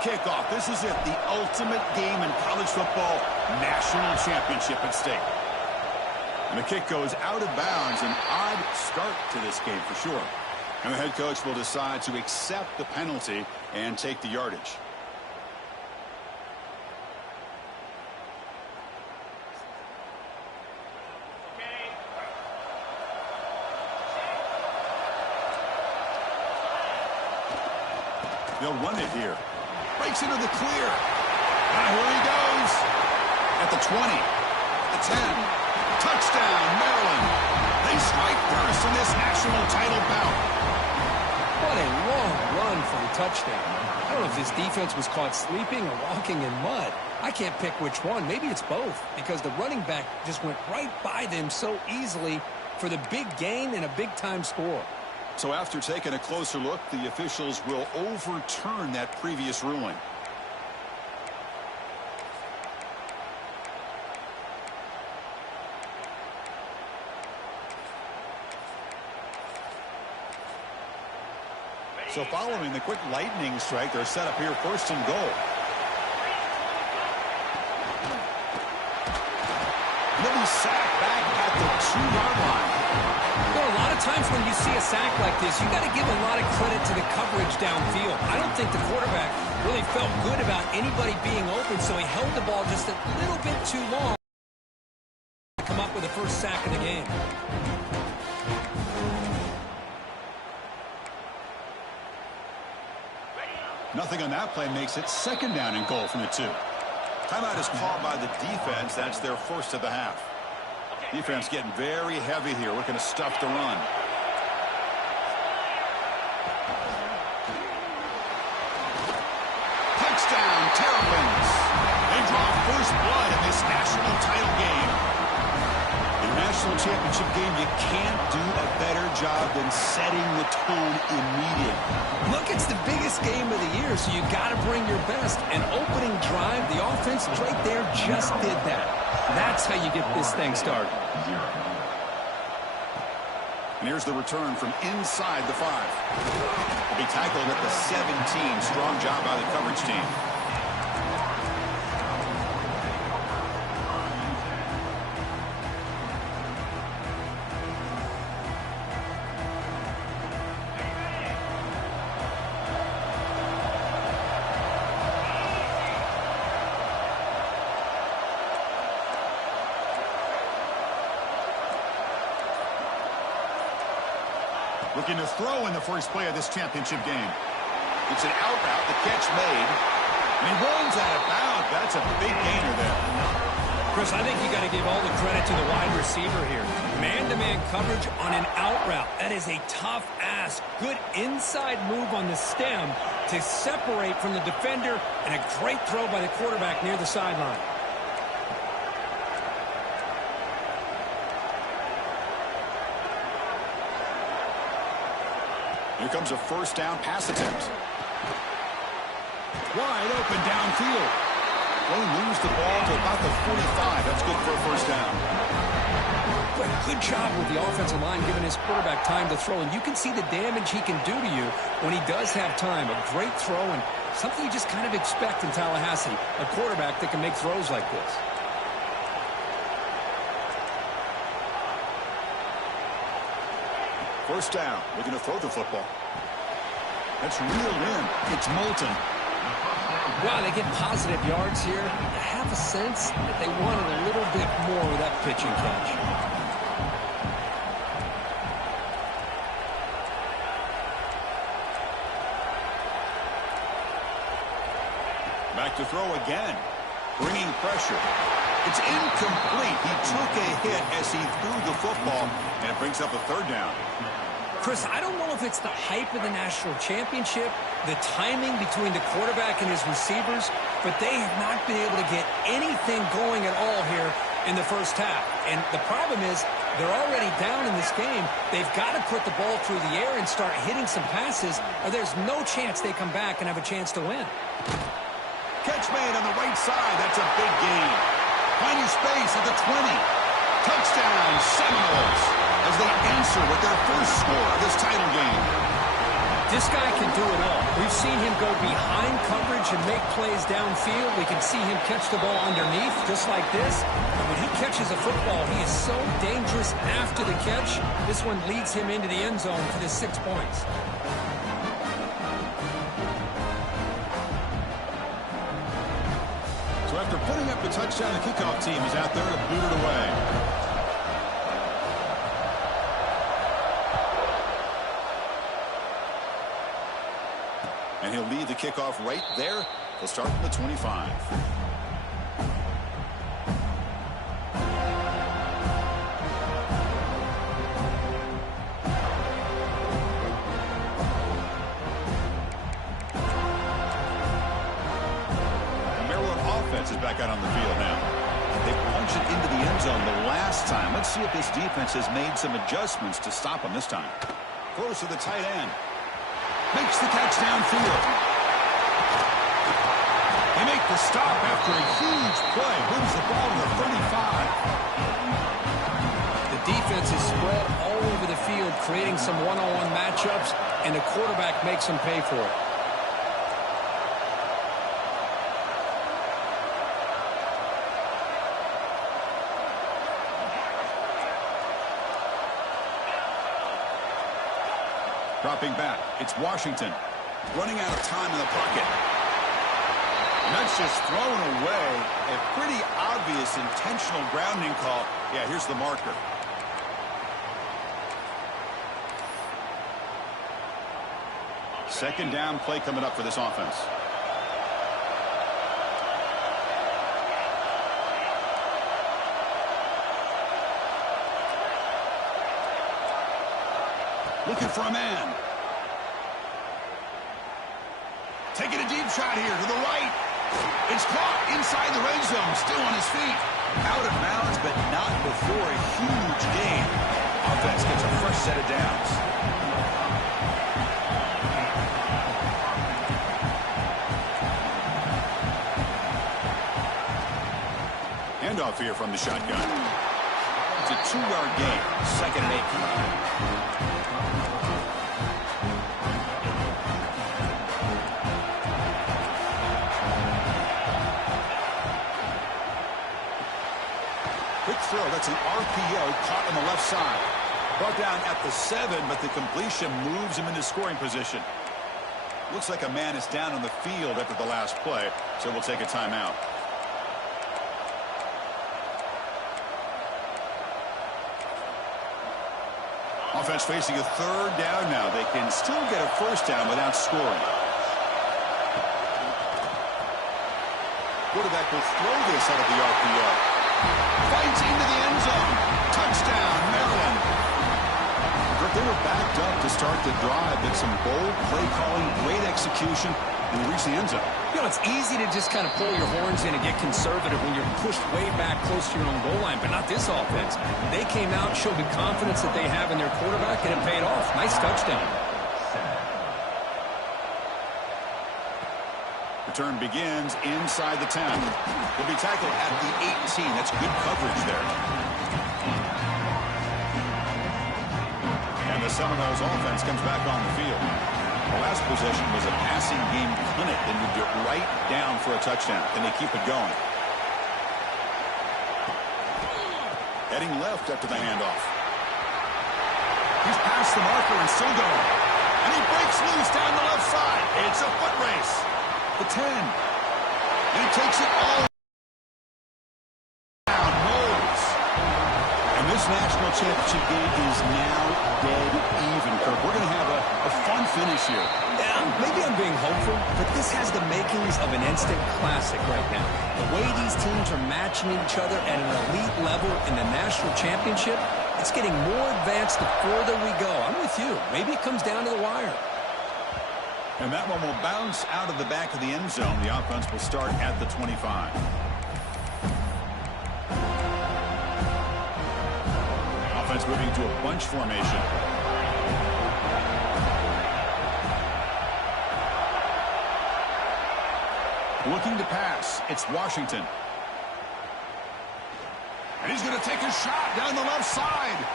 kickoff. This is it, the ultimate game in college football, national championship at stake. And the kick goes out of bounds. An odd start to this game for sure. And the head coach will decide to accept the penalty and take the yardage. They'll run it here. Breaks into the clear. Here he goes. At the 20. The 10. Touchdown, Maryland. They strike first in this national title bout. What a long run for a touchdown. I don't know if this defense was caught sleeping or walking in mud. I can't pick which one. Maybe it's both, because the running back just went right by them so easily for the big gain and a big-time score. So after taking a closer look, the officials will overturn that previous ruling. So following the quick lightning strike, they're set up here first and goal. They'll be sacked back at the 2-yard line. Well, a lot of times when you see a sack like this, you got to give a lot of credit to the coverage downfield. I don't think the quarterback really felt good about anybody being open, so he held the ball just a little bit too long to come up with the first sack of the game. Nothing on that play makes it second down and goal from the 2. Timeout is called by the defense. That's their first of the half. Defense getting very heavy here, looking to stuff the run. Touchdown, Terrapins. They draw first blood in this national title game. In a national championship game, you can't do a better job than setting the tone immediately. Look, it's the biggest game of the year, so you got to bring your best. An opening drive, the offense right there just did that. That's how you get this thing started. And here's the return from inside the 5. He'll be tackled at the 17. Strong job by the coverage team. Looking to throw in the first play of this championship game. It's an out route, the catch made. And he runs out of bounds. That's a big gainer there. Chris, I think you got to give all the credit to the wide receiver here. Man-to-man coverage on an out route. That is a tough ask. Good inside move on the stem to separate from the defender, and a great throw by the quarterback near the sideline. Here comes a first down pass attempt. Wide open downfield. Well, he moves the ball to about the 45. That's good for a first down. Good job with the offensive line giving his quarterback time to throw. And you can see the damage he can do to you when he does have time. A great throw and something you just kind of expect in Tallahassee. A quarterback that can make throws like this. First down. Looking to throw the football. That's reeled in. It's Moulton. Wow, they get positive yards here. I have a sense that they wanted a little bit more with that pitch and catch. Back to throw again. Bringing pressure. It's incomplete. He took a hit as he threw the football, and it brings up a third down. Chris, I don't know if it's the hype of the national championship, the timing between the quarterback and his receivers, but they have not been able to get anything going at all here in the first half. And the problem is they're already down in this game. They've got to put the ball through the air and start hitting some passes, or there's no chance they come back and have a chance to win. Catch made on the right side. That's a big gain. Finding space at the 20. Touchdown, Seminoles, as they answer with their first score of this title game. This guy can do it all. We've seen him go behind coverage and make plays downfield. We can see him catch the ball underneath, just like this. And when he catches a football, he is so dangerous after the catch. This one leads him into the end zone for the 6 points. So after putting up the touchdown, the kickoff team is out there to boot it away. And he'll lead the kickoff right there. He'll start from the 25. Maryland offense is back out on the field now. They punched it into the end zone the last time. Let's see if this defense has made some adjustments to stop them this time. Close to the tight end. Makes the catch downfield. They make the stop after a huge play. Moves the ball to the 35. The defense is spread all over the field, creating some one-on-one matchups, and the quarterback makes them pay for it. Dropping back, it's Washington. Running out of time in the pocket. And that's just thrown away. A pretty obvious intentional grounding call. Yeah, here's the marker. Second down play coming up for this offense. Looking for a man. Taking a deep shot here to the right. It's caught inside the red zone. Still on his feet. Out of bounds, but not before a huge gain. Offense gets a fresh set of downs. Handoff here from the shotgun. It's a 2-yard gain. 2nd and 8. Throw. That's an RPO caught on the left side. Brought down at the 7, but the completion moves him into scoring position. Looks like a man is down on the field after the last play, so we'll take a timeout. Offense facing a 3rd down now. They can still get a 1st down without scoring. Quarterback will throw this out of the RPO. Fights into the end zone. Touchdown, Maryland. But they were backed up to start the drive. But some bold play calling, great execution, and reach the end zone. You know, it's easy to just kind of pull your horns in and get conservative when you're pushed way back close to your own goal line, but not this offense. They came out, showed the confidence that they have in their quarterback, and it paid off. Nice touchdown. Return begins inside the 10. Will be tackled at the 18. That's good coverage there. And the Seminoles offense comes back on the field. The last possession was a passing game clinic. They moved it right down for a touchdown. Can they keep it going? Heading left after the handoff. He's past the marker and still going. And he breaks loose down the left side. It's a foot race. The 10. And he takes it all down. Moles. And this national championship game is now dead even, Kirk. We're going to have a fun finish here. Yeah, maybe I'm being hopeful, but this has the makings of an instant classic right now. The way these teams are matching each other at an elite level in the national championship, it's getting more advanced the further we go. I'm with you. Maybe it comes down to the wire. And that one will bounce out of the back of the end zone. The offense will start at the 25. Offense moving to a bunch formation. Looking to pass. It's Washington. And he's going to take a shot down the left side.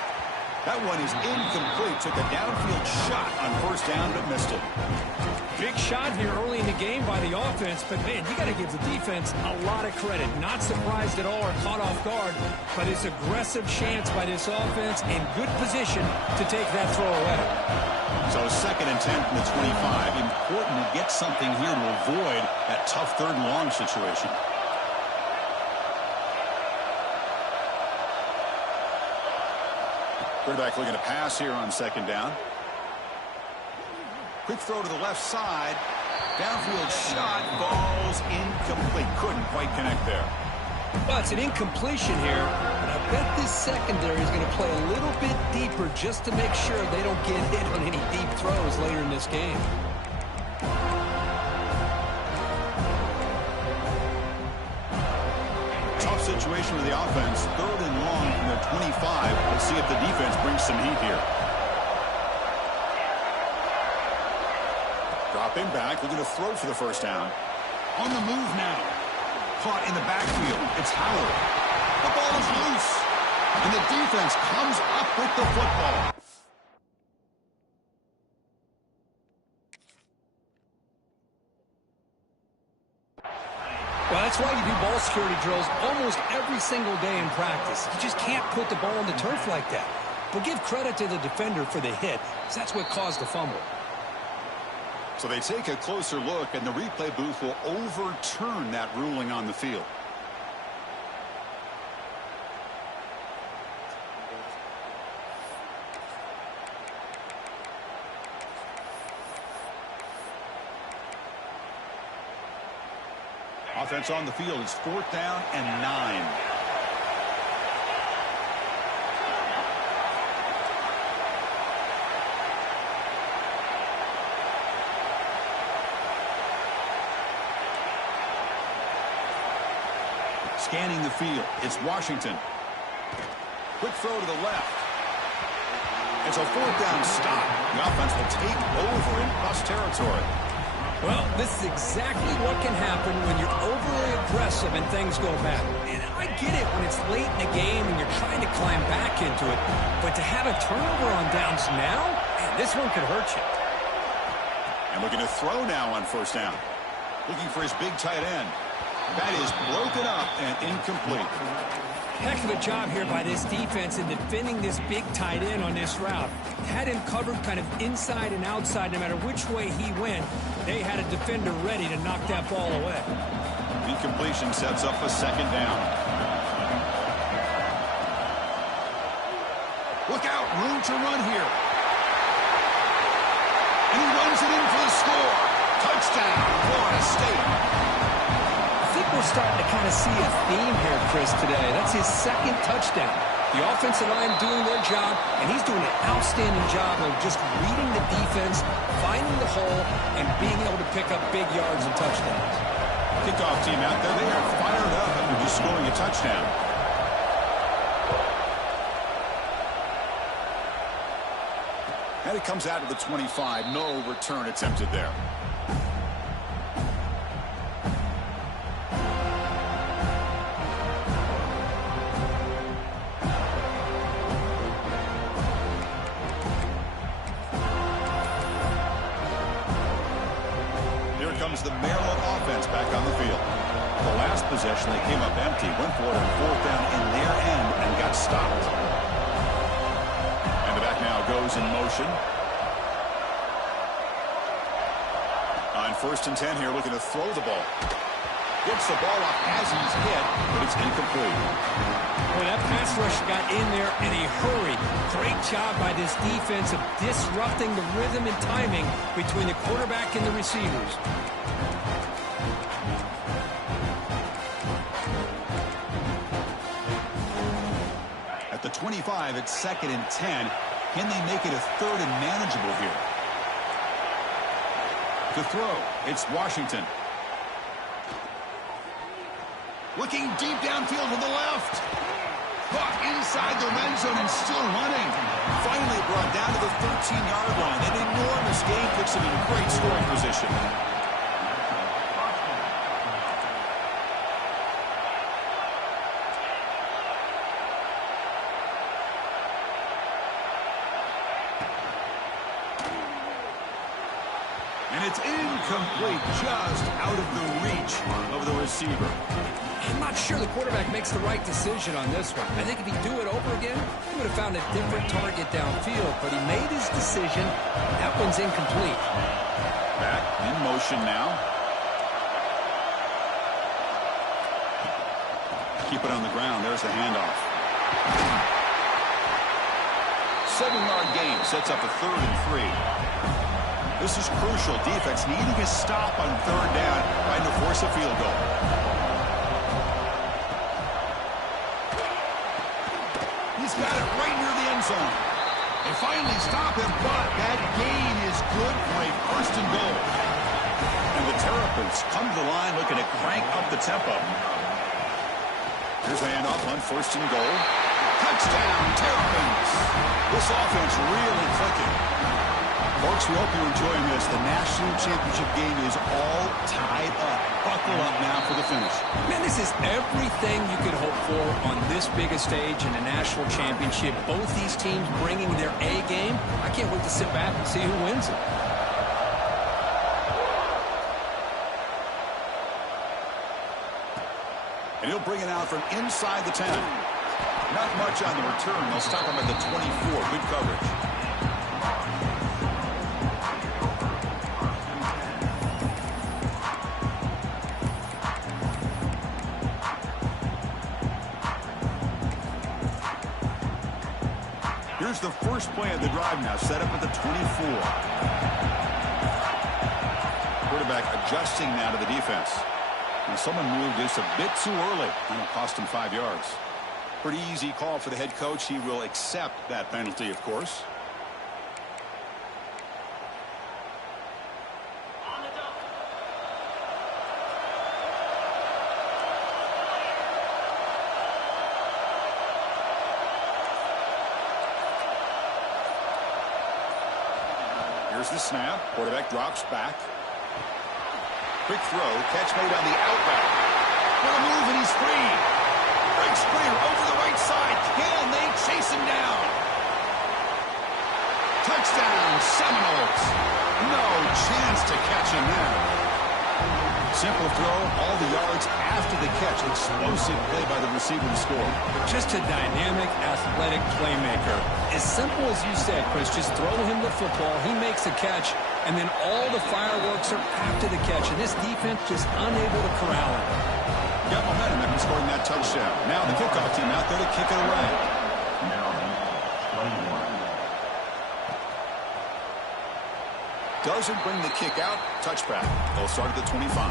That one is incomplete. Took a downfield shot on first down, but missed it. Big shot here early in the game by the offense, but, man, you got to give the defense a lot of credit. Not surprised at all or caught off guard, but it's aggressive chance by this offense in good position to take that throw away. So 2nd and 10 from the 25. Important to get something here to avoid that tough 3rd and long situation. Quarterback looking to pass here on 2nd down. Quick throw to the left side. Downfield shot. Falls incomplete. Couldn't quite connect there. Well, it's an incompletion here, but I bet this secondary is going to play a little bit deeper just to make sure they don't get hit on any deep throws later in this game. Tough situation with the offense. 3rd and long from their 25. Let's see if the defense brings some heat here. Dropping back, looking to throw for the first down. On the move now. Caught in the backfield. It's Howard. The ball is loose. And the defense comes up with the football. Well, that's why you do ball security drills almost every single day in practice. You just can't put the ball on the turf like that. But give credit to the defender for the hit, because that's what caused the fumble. So they take a closer look, and the replay booth will overturn that ruling on the field. Offense on the field is 4th down and 9. Scanning the field, it's Washington. Quick throw to the left. It's a 4th down stop. The offense will take over in plus territory. Well, this is exactly what can happen when you're overly aggressive and things go bad. And I get it when it's late in the game and you're trying to climb back into it. But to have a turnover on downs now, man, this one could hurt you. And looking to throw now on first down. Looking for his big tight end. That is broken up and incomplete. Heck of a job here by this defense in defending this big tight end on this route. Had him covered kind of inside and outside no matter which way he went. They had a defender ready to knock that ball away. Incompletion sets up a 2nd down. Look out, room to run here. And he runs it in for the score. Touchdown, Florida State. I think we're starting to kind of see a theme here, Chris, today. That's his 2nd touchdown. The offensive line doing their job, and he's doing an outstanding job of just reading the defense, finding the hole, and being able to pick up big yards and touchdowns. Kickoff team out there, they are fired up after just scoring a touchdown. And it comes out of the 25. No return attempted there. The Maryland offense back on the field. The last possession, they came up empty, went for it on 4th down in their end and got stopped. And the back now goes in motion. On 1st and 10 here, looking to throw the ball. Gets the ball up as he's hit, but it's incomplete. Well, that pass rush got in there in a hurry. Great job by this defense of disrupting the rhythm and timing between the quarterback and the receivers. At the 25, it's 2nd and 10. Can they make it a 3rd and manageable here? To throw, it's Washington. Looking deep downfield to the left. Caught inside the red zone and still running. Finally brought down to the 13-yard line. An enormous gain puts him in great scoring position. it's incomplete, just out of the reach of the receiver. I'm not sure the quarterback makes the right decision on this one. I think if he'd do it over again, he would have found a different target downfield, but he made his decision. That one's incomplete. Back in motion now. Keep it on the ground. There's the handoff. 7-yard gain sets up a 3rd and 3. This is crucial. Defense needing a stop on 3rd down, trying to force a field goal. He's got it right near the end zone. They finally stop him, but that gain is good for a 1st and goal. And the Terrapins come to the line looking to crank up the tempo. Here's the handoff on 1st and goal. Touchdown, Terrapins. This offense really clicking. Folks, we hope you're enjoying this. The national championship game is all tied up. Buckle up now for the finish. Man, this is everything you could hope for on this biggest stage in a national championship. Both these teams bringing their A game. I can't wait to sit back and see who wins it. And he'll bring it out from inside the 10. Not much on the return. They'll stop him at the 24. Good coverage. Here's the first play of the drive now, set up at the 24. Quarterback adjusting now to the defense. And someone moved just a bit too early, and it cost him 5 yards. Pretty easy call for the head coach. He will accept that penalty, of course. Here's the snap. Quarterback drops back. Quick throw. Catch made on the out route. For a move, and he's free. Breaks free over the right side. Can they chase him down? Touchdown, Seminoles. No chance to catch him there. Simple throw, all the yards after the catch. Explosive play by the receiver to score. Just a dynamic, athletic playmaker. As simple as you said, Chris, just throw him the football. He makes a catch, and then all the fireworks are after the catch. And this defense just unable to corral him. Got momentum after scoring that touchdown. Now the kickoff team out there to kick it away. Doesn't bring the kick out. Touchback. They'll start at the 25.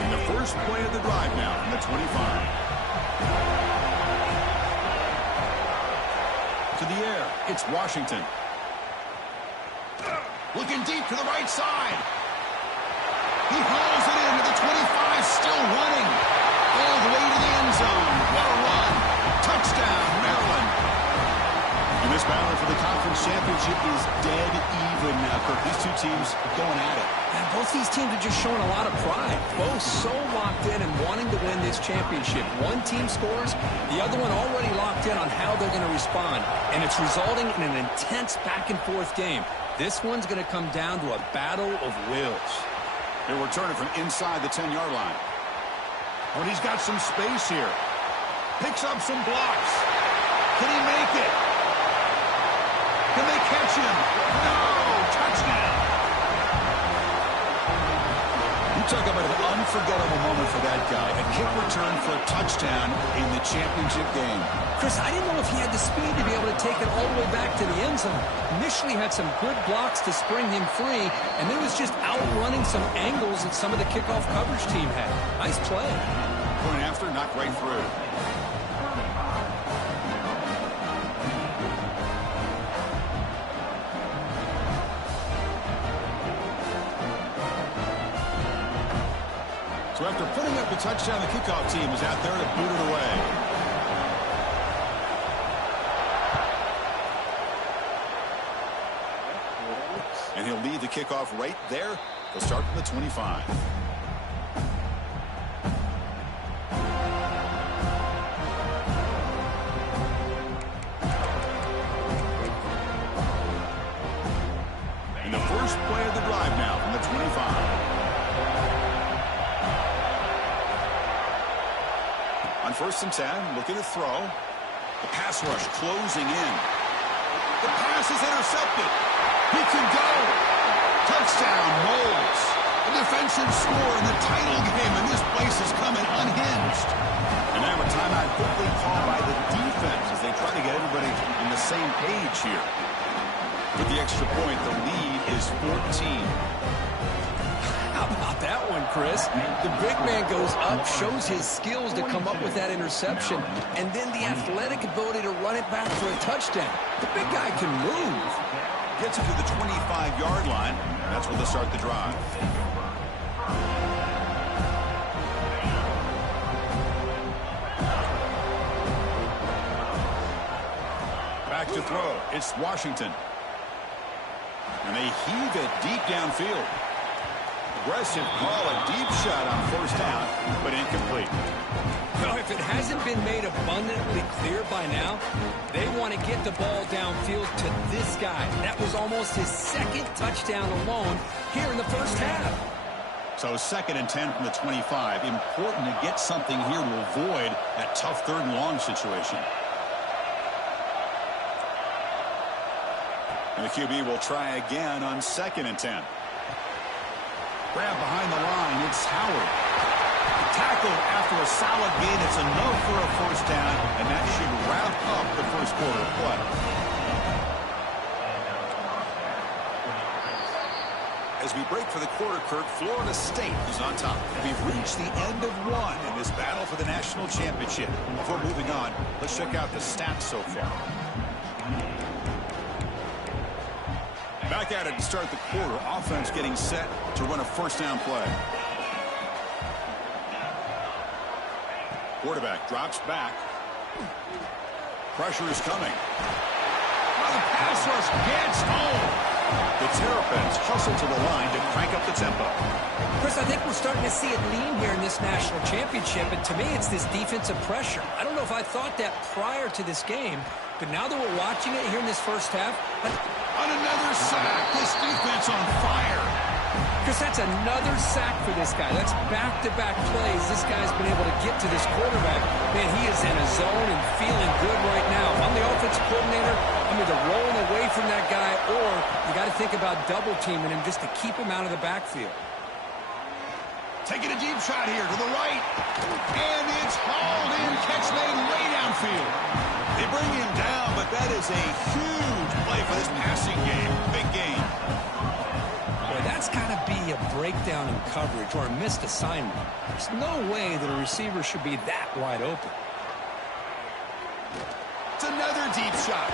And the first play of the drive now from the 25. To the air. It's Washington. Looking deep to the right side. He hauls it in to the 25, still running. All the way to the end zone. What a run. Touchdown, Maryland. And this battle for the conference championship is dead even now, Kirk. These two teams going at it. And both these teams are just showing a lot of pride. Both so locked in and wanting to win this championship. One team scores, the other one already locked in on how they're going to respond. And it's resulting in an intense back-and-forth game. This one's going to come down to a battle of wills. They're returning from inside the 10-yard line. But he's got some space here. Picks up some blocks. Can he make it? Can they catch him? No! Touchdown! You talk about an unforgettable moment for that guy. A kick return for a touchdown in the championship game. Chris, I didn't know if he had the speed to be able to take it all the way back to the end zone. Initially had some good blocks to spring him free, and then was just outrunning some angles that some of the kickoff coverage team had. Nice play. Going after, knocked right through. So after putting up the touchdown, the kickoff team is out there to boot it away. And he'll lead the kickoff right there. They'll start from the 25. And the first play of the drive now from the 25. On 1st and 10, looking to throw. The pass rush closing in. The pass is intercepted. He can go. Touchdown, Moles. A defensive score in the title game, and this place is coming unhinged. And now a timeout quickly called by the defense as they try to get everybody on the same page here. With the extra point, the lead is 14. How about that one, Chris? The big man goes up, shows his skills to come up with that interception, and then the athletic ability to run it back for a touchdown. The big guy can move. Gets it to the 25-yard line. That's where they'll start the drive. Back to throw. It's Washington. And they heave it deep downfield. Aggressive call, a deep shot on 1st down, but incomplete. Well, if it hasn't been made abundantly clear by now, they want to get the ball downfield to this guy. That was almost his 2nd touchdown alone here in the 1st half. So 2nd and 10 from the 25. Important to get something here to avoid that tough 3rd and long situation. And the QB will try again on 2nd and 10. Grab behind the line. It's Howard. Tackled after a solid gain. It's enough for a 1st down, and that should wrap up the 1st quarter of play. As we break for the quarter, Kirk, Florida State is on top. We've reached the end of one in this battle for the national championship. Before moving on, let's check out the stats so far. Back at it to start the quarter. Offense getting set to run a 1st down play. Quarterback drops back. Pressure is coming. Well, the pass rush gets home. The Terrapins hustle to the line to crank up the tempo. Chris, I think we're starting to see it lean here in this national championship, and to me it's this defensive pressure. I don't know if I thought that prior to this game, but now that we're watching it here in this 1st half... On another sack, this defense on fire. Chris, that's another sack for this guy. That's back-to-back plays. This guy's been able to get to this quarterback. Man, he is in a zone and feeling good right now. If I'm the offensive coordinator, I'm either rolling away from that guy or you got to think about double-teaming him just to keep him out of the backfield. Taking a deep shot here to the right. And it's hauled in. Catch made way downfield. They bring him down, but that is a huge play for this passing game. Big game. Boy, that's got to be a breakdown in coverage or a missed assignment. There's no way that a receiver should be that wide open. It's another deep shot.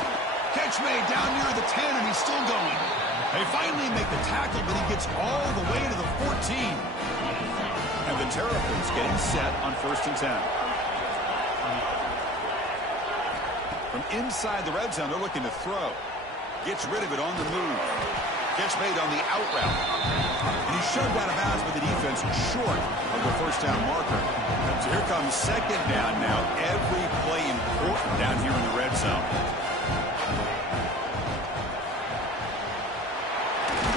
Catch made down near the 10, and he's still going. They finally make the tackle, but he gets all the way to the 14. And the Terrapins getting set on 1st and 10. From inside the red zone, they're looking to throw. Gets rid of it on the move. Catch made on the out route. And he's shoved out of bounds by the defense short of the 1st down marker. So here comes 2nd down now. Every play important down here in the red zone.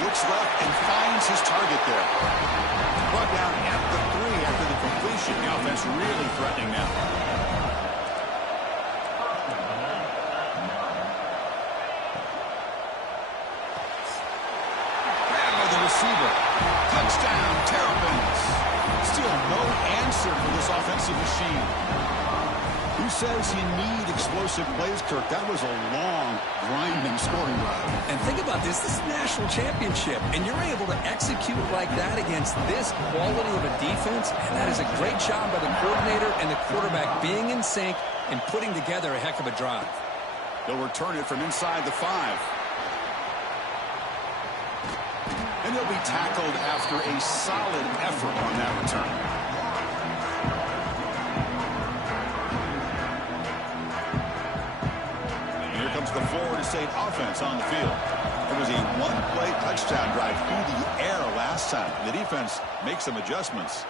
Looks left and finds his target there. Brought down at the 3 after the completion. The offense really threatening now. Grab by the receiver. Touchdown, Terrapins. Still no answer for this offensive machine. Who says you need explosive plays, Kirk? That was a long, grinding scoring drive. And think about this. This is a national championship, and you're able to execute like that against this quality of a defense, and that is a great job by the coordinator and the quarterback being in sync and putting together a heck of a drive. They'll return it from inside the 5. And they'll be tackled after a solid effort on that return. Here comes the Florida State offense on the field. It was a one-play touchdown drive through the air last time. The defense makes some adjustments.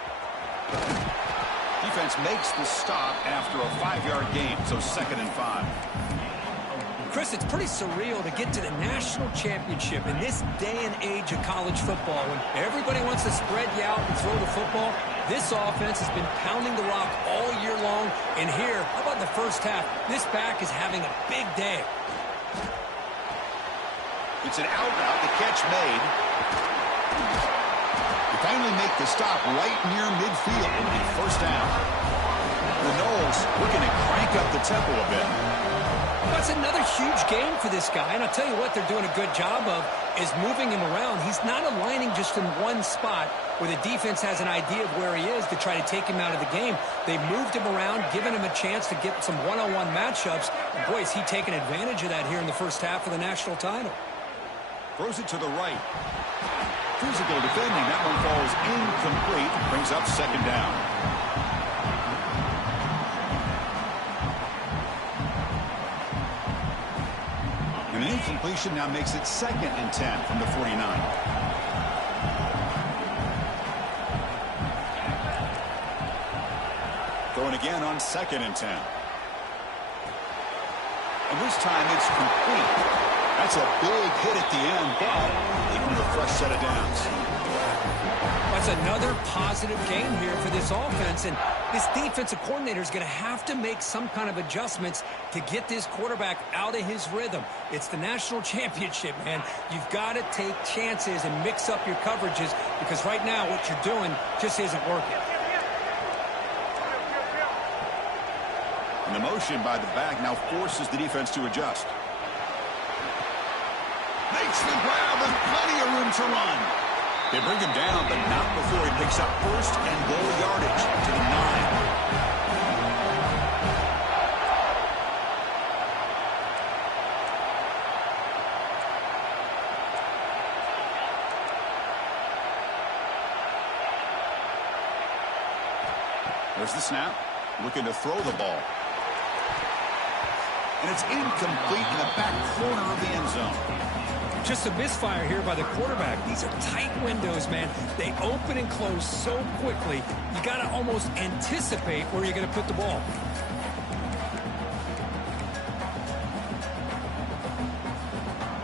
Defense makes the stop after a 5-yard gain, so 2nd and 5. Chris, it's pretty surreal to get to the national championship in this day and age of college football when everybody wants to spread you out and throw the football. This offense has been pounding the rock all year long. And here, how about the first half? This back is having a big day. It's an out route, the catch made. They finally make the stop right near midfield. It'll be first down. The Noles looking to crank up the tempo a bit. That's another huge game for this guy, and I'll tell you what they're doing a good job of is moving him around. He's not aligning just in one spot where the defense has an idea of where he is to try to take him out of the game. They moved him around, giving him a chance to get some one-on-one matchups. And boy, is he taking advantage of that here in the first half of the national title. Throws it to the right. Physical defending. That one falls incomplete. Brings up 2nd down. An incompletion now makes it 2nd and 10 from the 49. Throwing again on 2nd and 10. And this time it's complete. That's a big hit at the end, but even a fresh set of downs. That's another positive game here for this offense, and this defensive coordinator is going to have to make some kind of adjustments to get this quarterback out of his rhythm. It's the national championship, man. You've got to take chances and mix up your coverages because right now what you're doing just isn't working. And the motion by the back now forces the defense to adjust. Makes the grab and plenty of room to run. They bring him down, but not before he picks up 1st and goal yardage to the 9. There's the snap. Looking to throw the ball. And it's incomplete in the back corner of the end zone. Just a misfire here by the quarterback. These are tight windows, man. They open and close so quickly, you got to almost anticipate where you're going to put the ball.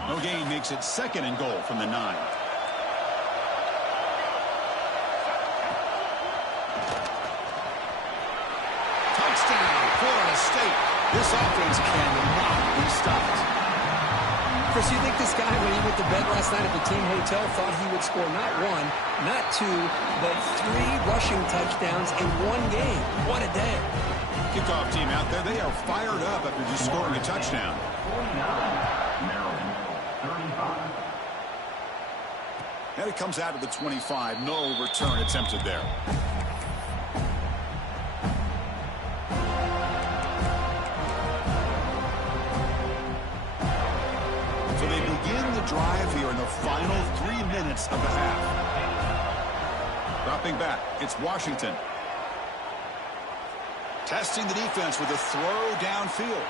No gain makes it 2nd and goal from the 9. Touchdown, Florida State. This offense cannot be stopped. Chris, you think this guy, when he went to bed last night at the team hotel, thought he would score not 1, not 2, but 3 rushing touchdowns in one game? What a day. Kickoff team out there, they are fired up after just scoring a touchdown. And it comes out of the 25. No return attempted there. Drive here in the final 3 minutes of the half. Dropping back, it's Washington. Testing the defense with a throw downfield.